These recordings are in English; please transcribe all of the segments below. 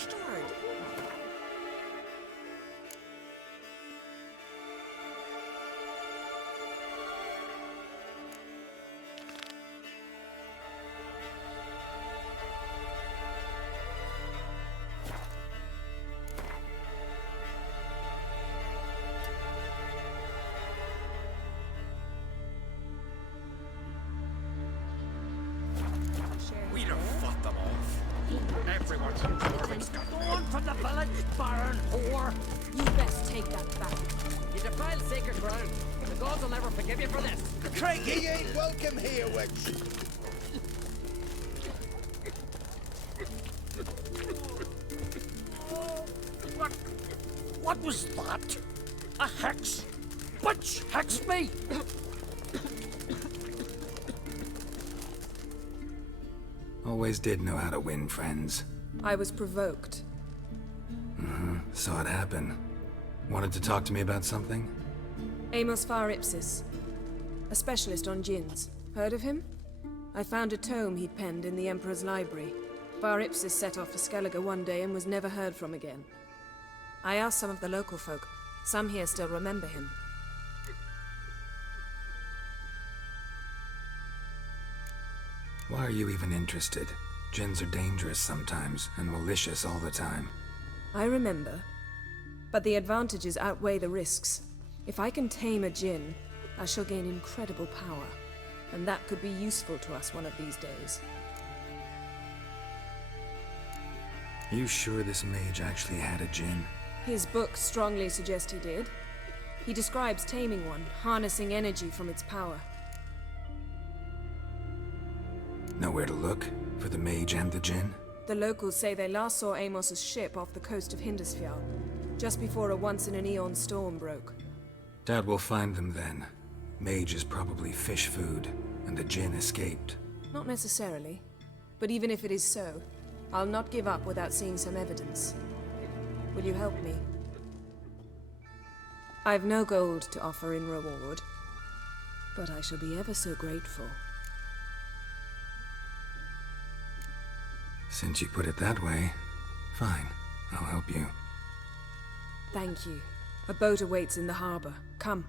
bastard! We don't fought them off. Everyone's Gone from the village, Baron whore! You best take that back. You defile sacred ground. The gods will never forgive you for this. Craigie ain't welcome here, witch. What was that? A hex? Which hex me? Always did know how to win friends. I was provoked. Saw it happen. Wanted to talk to me about something? Amos Ipsis, a specialist on djinns. Heard of him? I found a tome he'd penned in the Emperor's library. Ipsis set off for Skellige one day and was never heard from again. I asked some of the local folk. Some here still remember him. Why are you even interested? Djinns are dangerous sometimes, and malicious all the time. I remember. But the advantages outweigh the risks. If I can tame a djinn, I shall gain incredible power. And that could be useful to us one of these days. You sure this mage actually had a djinn? His books strongly suggest he did. He describes taming one, harnessing energy from its power. Nowhere to look? For the mage and the djinn? The locals say they last saw Amos's ship off the coast of Hindusfjall, just before a once-in-an-eon storm broke. Doubt we'll find them then. Mage is probably fish food, and the djinn escaped. Not necessarily. But even if it is so, I'll not give up without seeing some evidence. Will you help me? I've no gold to offer in reward, but I shall be ever so grateful. Since you put it that way, fine. I'll help you. Thank you. A boat awaits in the harbor. Come.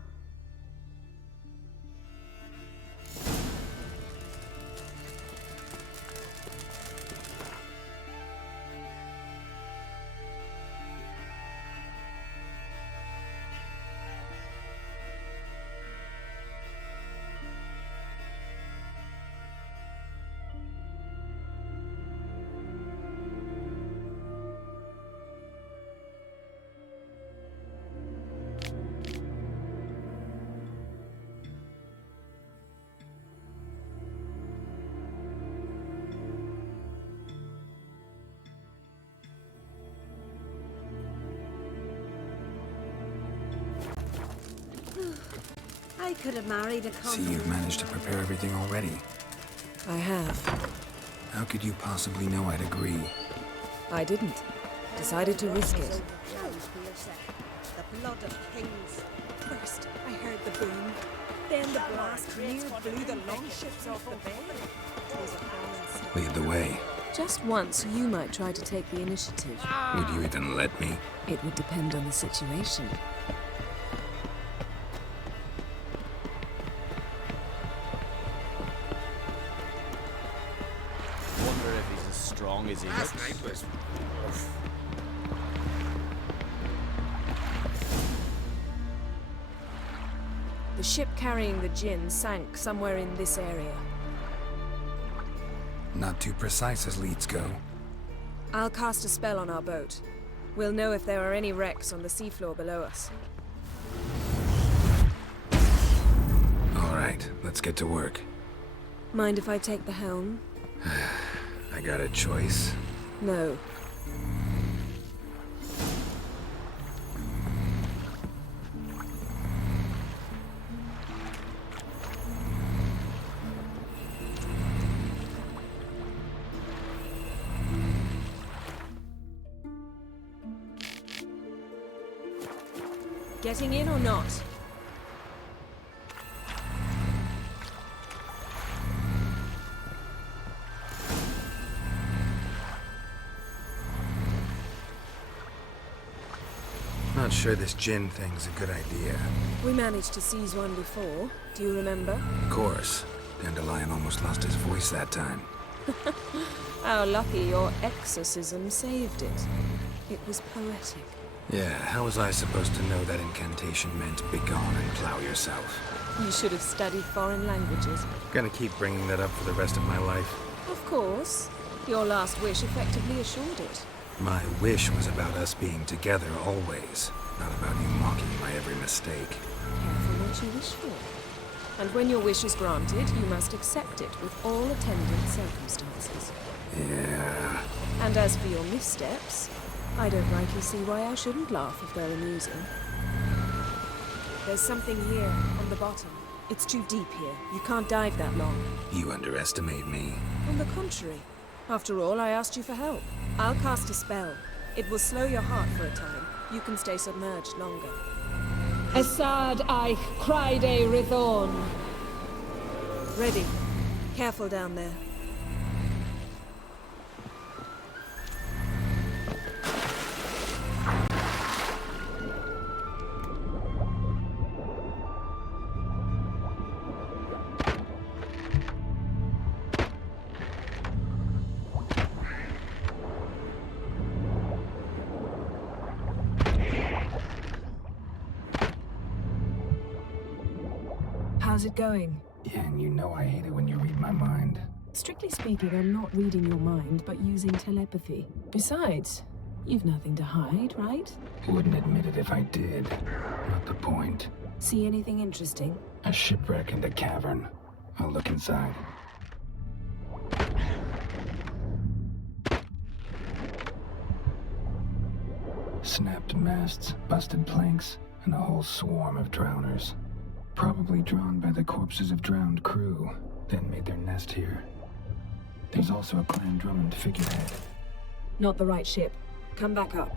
I could have married a See, you've managed to prepare everything already. I have. How could you possibly know I'd agree? I didn't. Decided to risk it. The blood of kings. First, I heard the boom. Then the blast near blew the longships off the bay. It was a falling star. Lead the way. Just once, you might try to take the initiative. Would you even let me? It would depend on the situation. Wonder if he's as strong as he Last looks. night was... The ship carrying the djinn sank somewhere in this area. Not too precise as leads go. I'll cast a spell on our boat. We'll know if there are any wrecks on the seafloor below us. All right, let's get to work. Mind if I take the helm? I got a choice. No. Getting in or not? Not sure this Jinn thing's a good idea. We managed to seize one before. Do you remember? Of course. Dandelion almost lost his voice that time. How lucky your exorcism saved it. It was poetic. Yeah, how was I supposed to know that incantation meant begone and plow yourself? You should have studied foreign languages. Gonna keep bringing that up for the rest of my life. Of course. Your last wish effectively assured it. My wish was about us being together always, not about you mocking my every mistake. Careful what you wish for. And when your wish is granted, you must accept it with all attendant circumstances. Yeah. And as for your missteps, I don't rightly see why I shouldn't laugh if they're amusing. There's something here, on the bottom. It's too deep here. You can't dive that long. You underestimate me. On the contrary. After all, I asked you for help. I'll cast a spell. It will slow your heart for a time. You can stay submerged longer. Esad Eich Criede Rithorn. Ready. Careful down there. How's it going? Yeah, and you know I hate it when you read my mind. Strictly speaking, I'm not reading your mind, but using telepathy. Besides, you've nothing to hide, right? Wouldn't admit it if I did. Not the point. See anything interesting? A shipwreck and a cavern. I'll look inside. Snapped masts, busted planks, and a whole swarm of drowners. Probably drawn by the corpses of drowned crew, then made their nest here. There's also a Clan Drummond figurehead. Not the right ship. Come back up.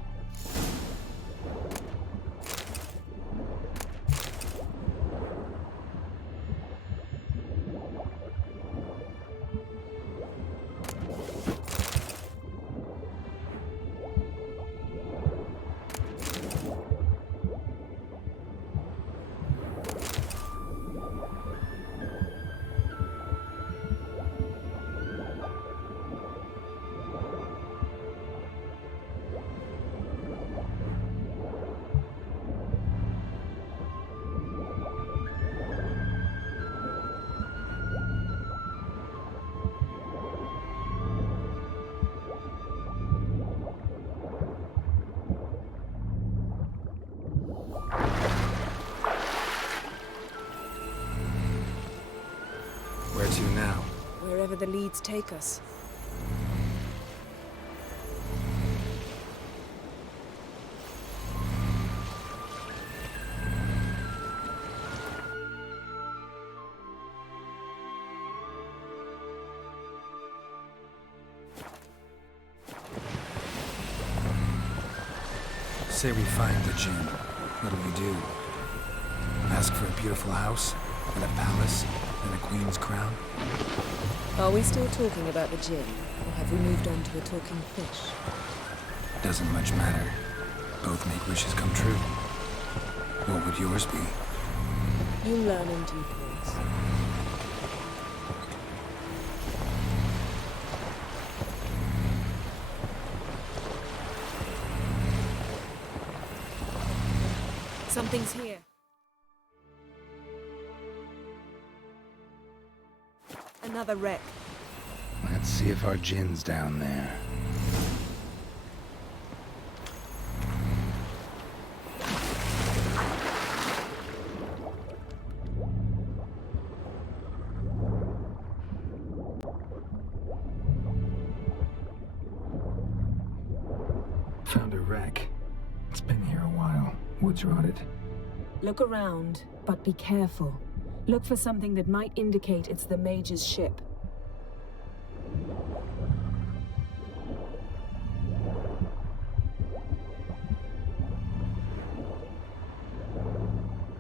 Where to now? Wherever the leads take us. Say we find the Jinn. What'll we do? Ask for a beautiful house? And a palace? And a queen's crown? Are we still talking about the Jinn, or have we moved on to a talking fish? Doesn't much matter. Both make wishes come true. What would yours be? You'll learn in due course. Something's here. Another wreck. Let's see if our Jinn's down there. Found a wreck. It's been here a while. Wood's rotted. Look around, but be careful. Look for something that might indicate it's the Mage's ship.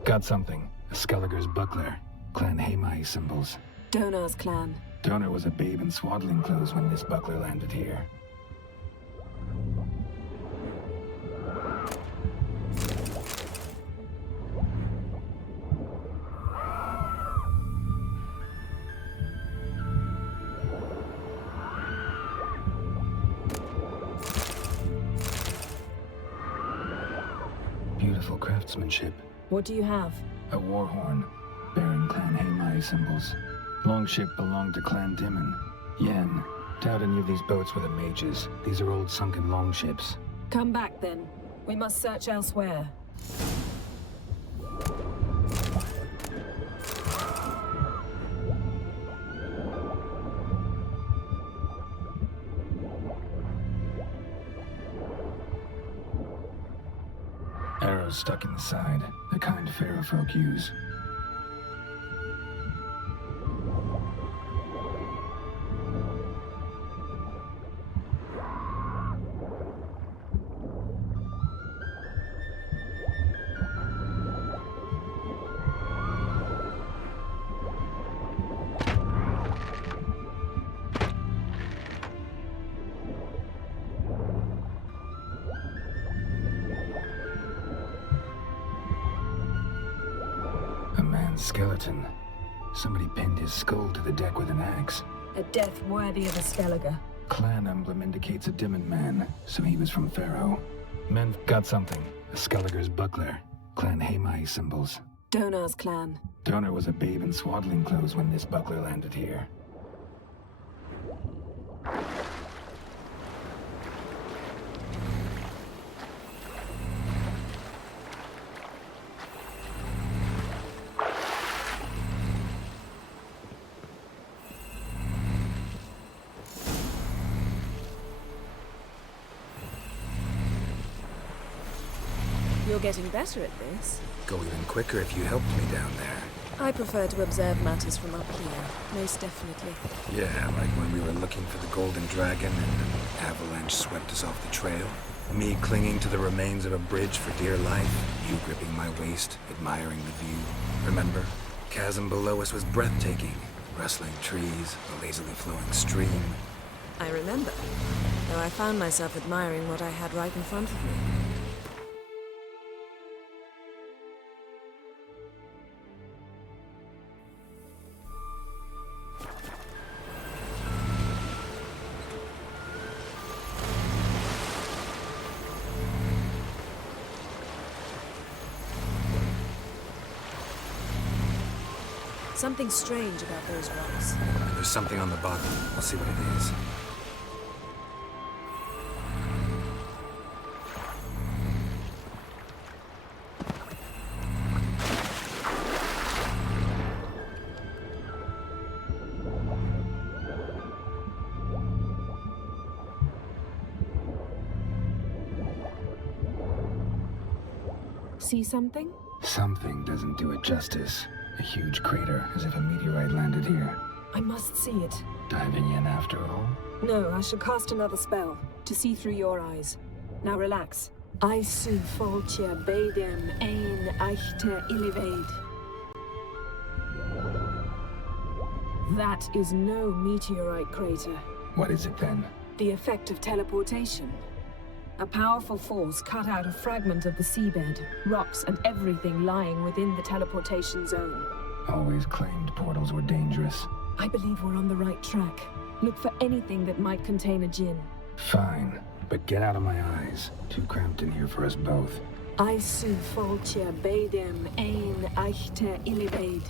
Got something. A Skelliger's buckler. Clan Haemai symbols. Donar's clan. Donar was a babe in swaddling clothes when this buckler landed here. Wonderful craftsmanship. What do you have? A war horn, bearing Clan Haimai symbols. Longship belonged to Clan Dimon. Yen, doubt any of these boats were the mages. These are old sunken longships. Come back then. We must search elsewhere. Arrows stuck in the side, the kind Pharaoh folk use. Skeleton. Somebody pinned his skull to the deck with an axe. A death worthy of a Skellige. Clan emblem indicates a Dimon man, so he was from Pharaoh. Men got something. A Skellige's buckler. Clan Haimai symbols. Donar's clan. Donar was a babe in swaddling clothes when this buckler landed here. You're getting better at this. Go even quicker if you helped me down there. I prefer to observe matters from up here, most definitely. Yeah, like when we were looking for the Golden Dragon and an avalanche swept us off the trail. Me clinging to the remains of a bridge for dear life. You gripping my waist, admiring the view. Remember? Chasm below us was breathtaking. Rustling trees, a lazily flowing stream. I remember, though I found myself admiring what I had right in front of me. Something strange about those rocks. There's something on the bottom. I'll see what it is. See something? Something doesn't do it justice. A huge crater, as if a meteorite landed here. I must see it. Diving in after all? No, I shall cast another spell, to see through your eyes. Now relax. I su foltje bedem ein echte illivaid. That is no meteorite crater. What is it then? The effect of teleportation. A powerful force cut out a fragment of the seabed, rocks and everything lying within the teleportation zone. Always claimed portals were dangerous. I believe we're on the right track. Look for anything that might contain a djinn. Fine, but get out of my eyes. Too cramped in here for us both. I su foltje bedem ein echte illivaid.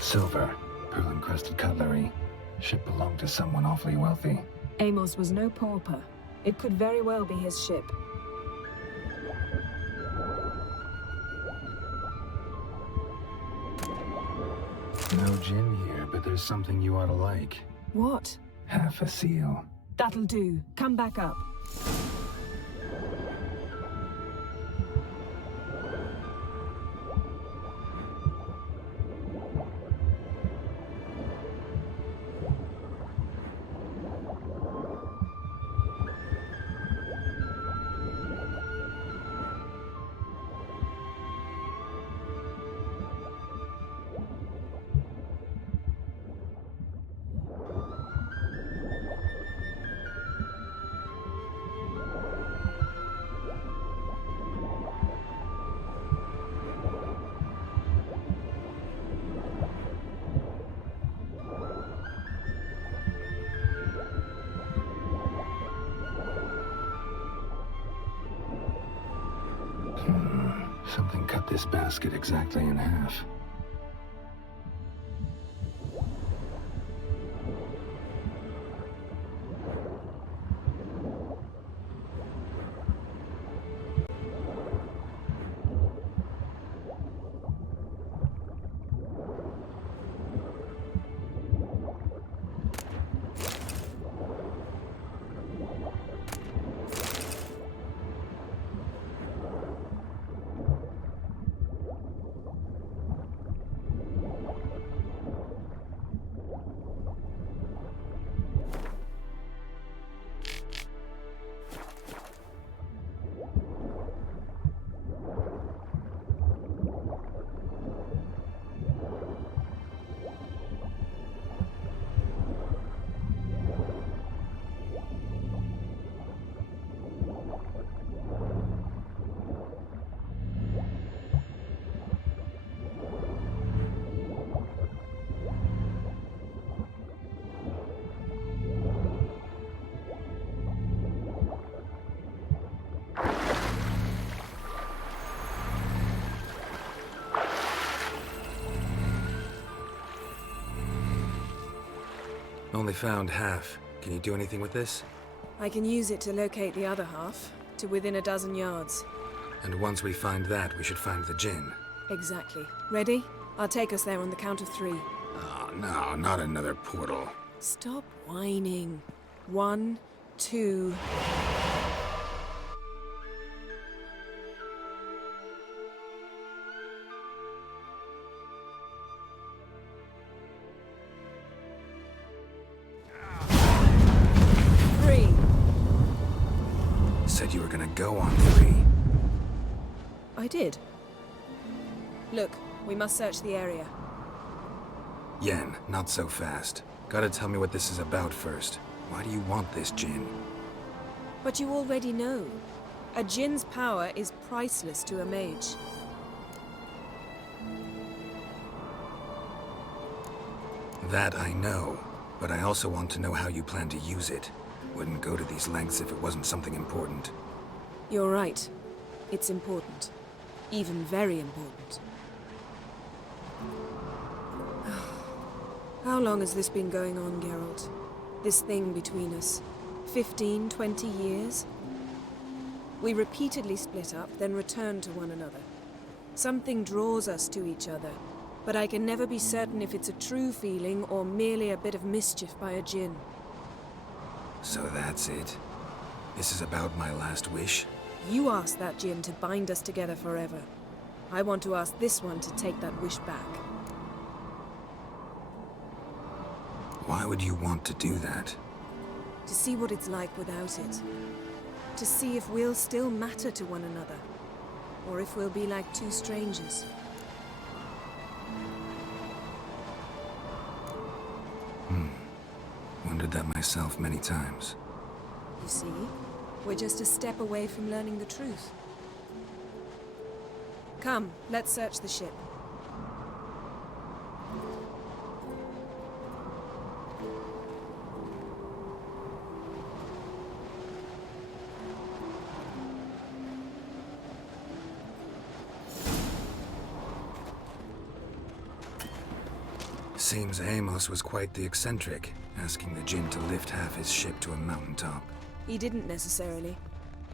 Silver, pearl-encrusted cutlery. Ship belonged to someone awfully wealthy. Amos was no pauper. It could very well be his ship. No gin here, but there's something you ought to like. What? Half a seal. That'll do. Come back up. Something cut this basket exactly in half. Only found half. Can you do anything with this? I can use it to locate the other half, to within a dozen yards. And once we find that, we should find the gin. Exactly. Ready? I'll take us there on the count of 3. Oh, no, not another portal. Stop whining. 1, 2... Said you were gonna go on 3. I did. Look, we must search the area. Yen, not so fast. Gotta tell me what this is about first. Why do you want this gin? But you already know. A djinn's power is priceless to a mage. That I know, but I also want to know how you plan to use it. Wouldn't go to these lengths if it wasn't something important. You're right. It's important. Even very important. How long has this been going on, Geralt? This thing between us? 15, 20 years? We repeatedly split up, then returned to one another. Something draws us to each other, but I can never be certain if it's a true feeling or merely a bit of mischief by a djinn. So that's it? This is about my last wish? You asked that djinn to bind us together forever. I want to ask this one to take that wish back. Why would you want to do that? To see what it's like without it. To see if we'll still matter to one another. Or if we'll be like two strangers. Wondered that myself many times. You see? We're just a step away from learning the truth. Come, let's search the ship. Seems Amos was quite the eccentric, asking the Jinn to lift half his ship to a mountaintop. He didn't necessarily.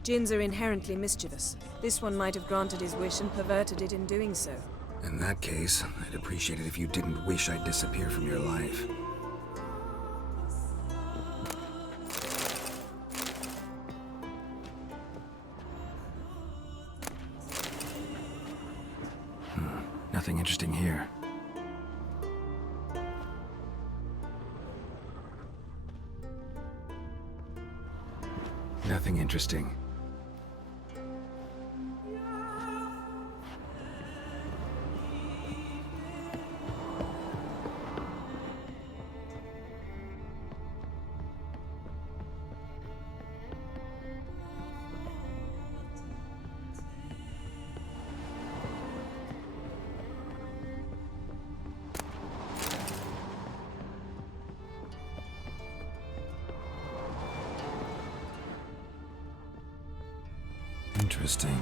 Jinns are inherently mischievous. This one might have granted his wish and perverted it in doing so. In that case, I'd appreciate it if you didn't wish I'd disappear from your life. Nothing interesting here. Nothing interesting. Interesting.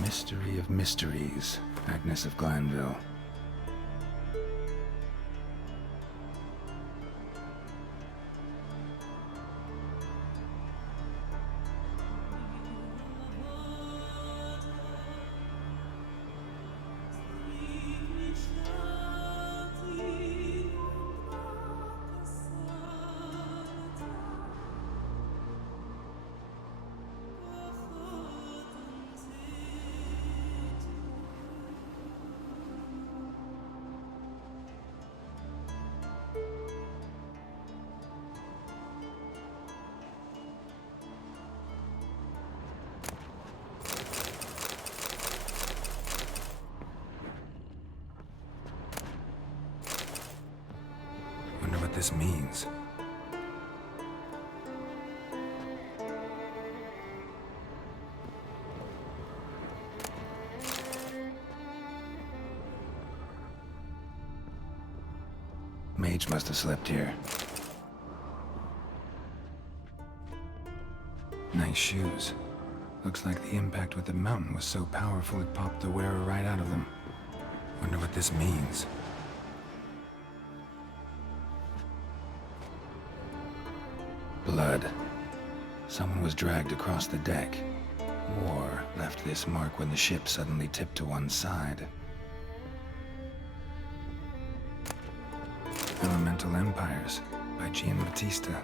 Mystery of mysteries, Agnes of Glanville. Wonder what this means. Mage must have slept here. Nice shoes. Looks like the impact with the mountain was so powerful it popped the wearer right out of them. Wonder what this means. Blood. Someone was dragged across the deck. War left this mark when the ship suddenly tipped to one side. Elemental Empires by Giambattista.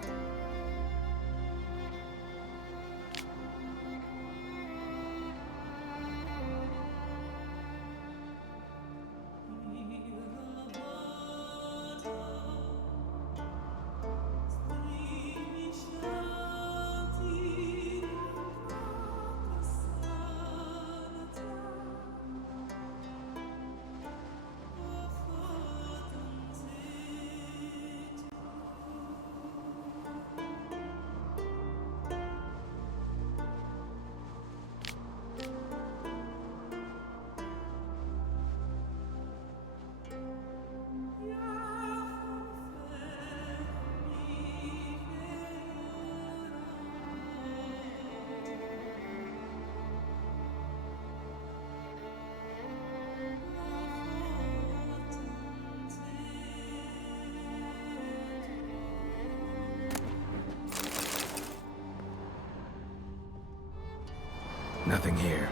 Nothing here.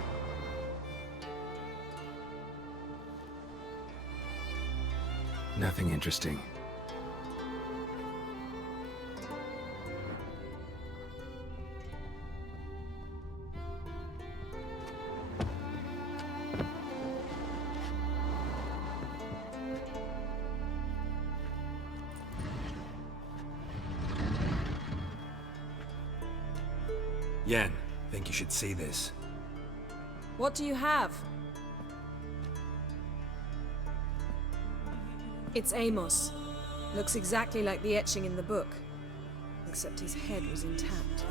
Nothing interesting. Yen, think you should see this. What do you have? It's Amos. Looks exactly like the etching in the book. Except his head was intact.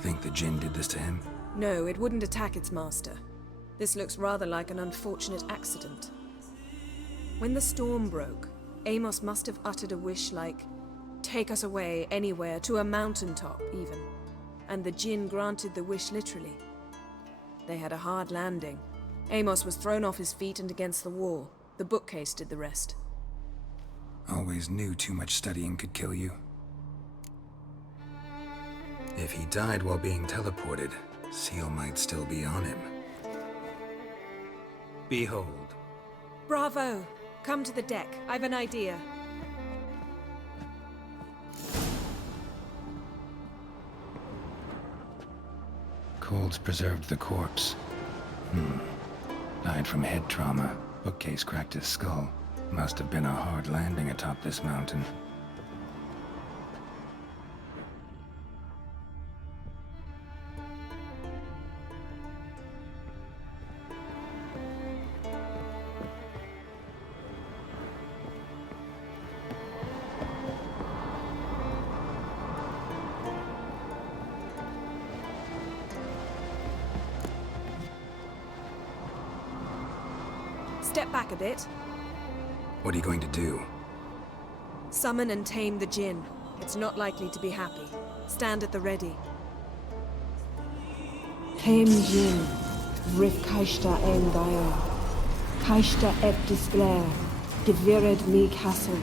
Think the Jinn did this to him? No, it wouldn't attack its master. This looks rather like an unfortunate accident. When the storm broke, Amos must have uttered a wish like, "Take us away, anywhere, to a mountaintop, even." And the Jinn granted the wish literally. They had a hard landing. Amos was thrown off his feet and against the wall. The bookcase did the rest. Always knew too much studying could kill you. If he died while being teleported, Seal might still be on him. Behold. Bravo! Come to the deck. I've an idea. Cold's preserved the corpse. Died from head trauma. Bookcase cracked his skull. Must have been a hard landing atop this mountain. Step back a bit. What are you going to do? Summon and tame the Jinn. It's not likely to be happy. Stand at the ready. Tame Jinn, Rif Kaishta en Gaia, Kaishta ep disglair, Gevired me castle.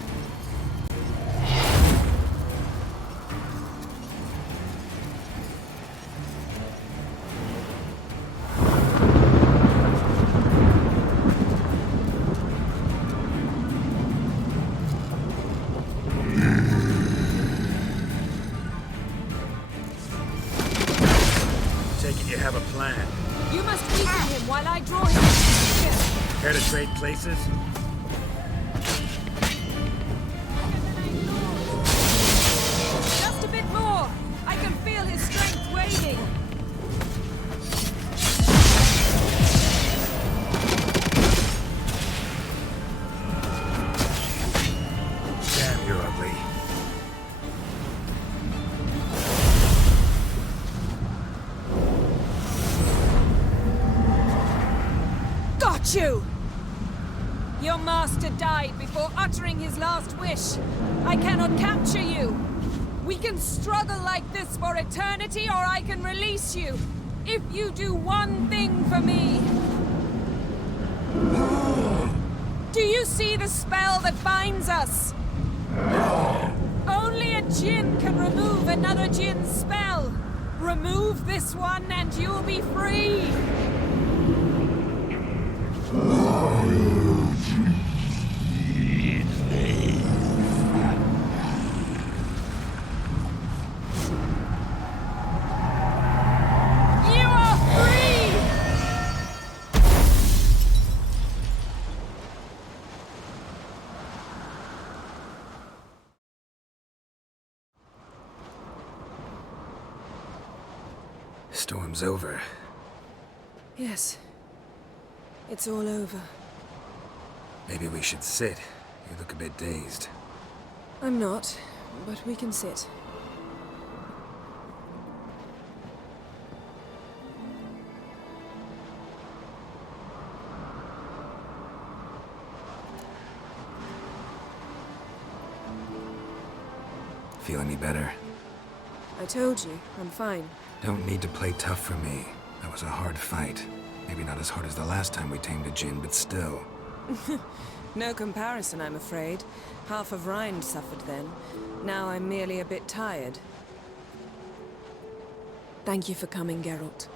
You have a plan. You must weaken him while I draw him here. Care to trade places? Just a bit more. I can feel his strength waning. Damn, you're ugly. You! Your master died before uttering his last wish. I cannot capture you. We can struggle like this for eternity, or I can release you. If you do one thing for me. Do you see the spell that binds us? Only a Jinn can remove another Jinn's spell. Remove this one and you'll be free. Storm's over. Yes. It's all over. Maybe we should sit. You look a bit dazed. I'm not, but we can sit. Feel any better? I told you, I'm fine. Don't need to play tough for me. That was a hard fight. Maybe not as hard as the last time we tamed a Jinn, but still. No comparison, I'm afraid. Half of Rind suffered then. Now I'm merely a bit tired. Thank you for coming, Geralt.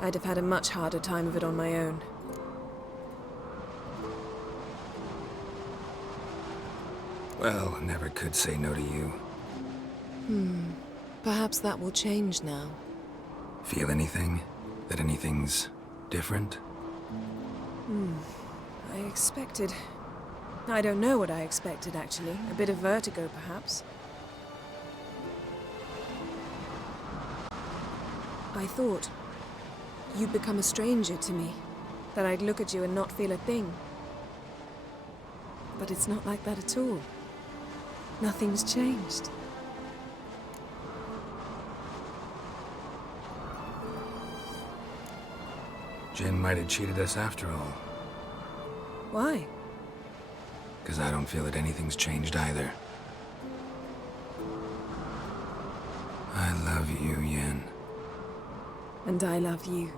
I'd have had a much harder time of it on my own. Well, never could say no to you. Perhaps that will change now. Feel anything? That anything's different? I expected... I don't know what I expected, actually. A bit of vertigo, perhaps. I thought you'd become a stranger to me. That I'd look at you and not feel a thing. But it's not like that at all. Nothing's changed. Jin might have cheated us after all. Why? Because I don't feel that anything's changed either. I love you, Yen. And I love you.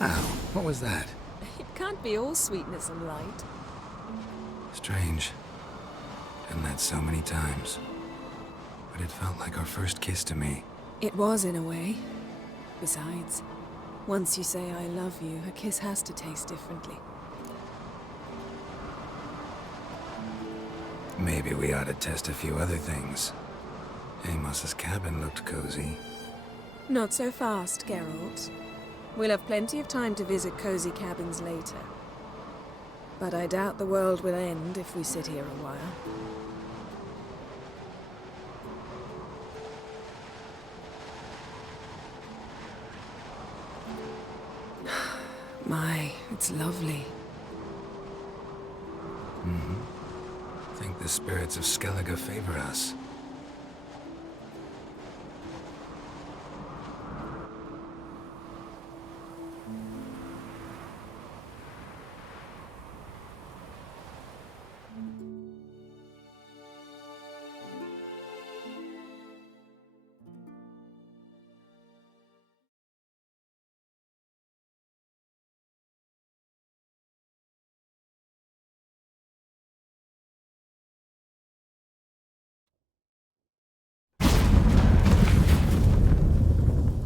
Ow, what was that? It can't be all sweetness and light. Strange. Done that so many times. But it felt like our first kiss to me. It was, in a way. Besides, once you say I love you, a kiss has to taste differently. Maybe we ought to test a few other things. Amos's cabin looked cozy. Not so fast, Geralt. We'll have plenty of time to visit cozy cabins later. But I doubt the world will end if we sit here a while. My, it's lovely. I think the spirits of Skellige favor us.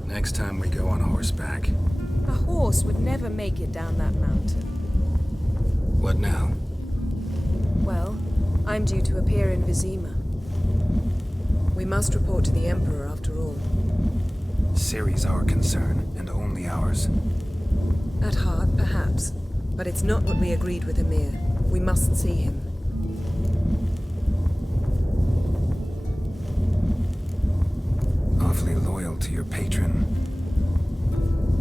Next time we go on horseback. A horse would never make it down that mountain. What now? Well, I'm due to appear in Vizima. We must report to the Emperor after all. Ciri's our concern, and only ours. At heart, perhaps. But it's not what we agreed with Emir. We must see him. Awfully loyal to your patron.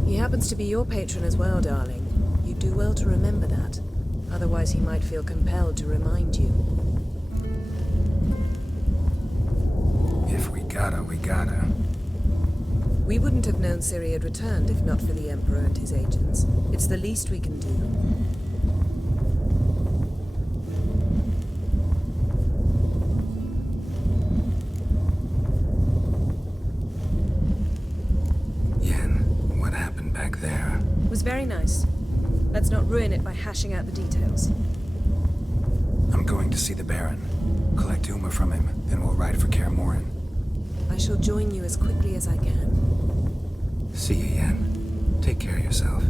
He happens to be your patron as well, darling. You do well to remember that. Otherwise he might feel compelled to remind you. If we gotta, we gotta. We wouldn't have known Ciri had returned if not for the Emperor and his agents. It's the least we can do. Yen, what happened back there? It was very nice. Let's not ruin it by hashing out the details. I'm going to see the Baron. Collect Uma from him, then we'll ride for Kaer Morhen. I shall join you as quickly as I can. See you, Yen. Take care of yourself.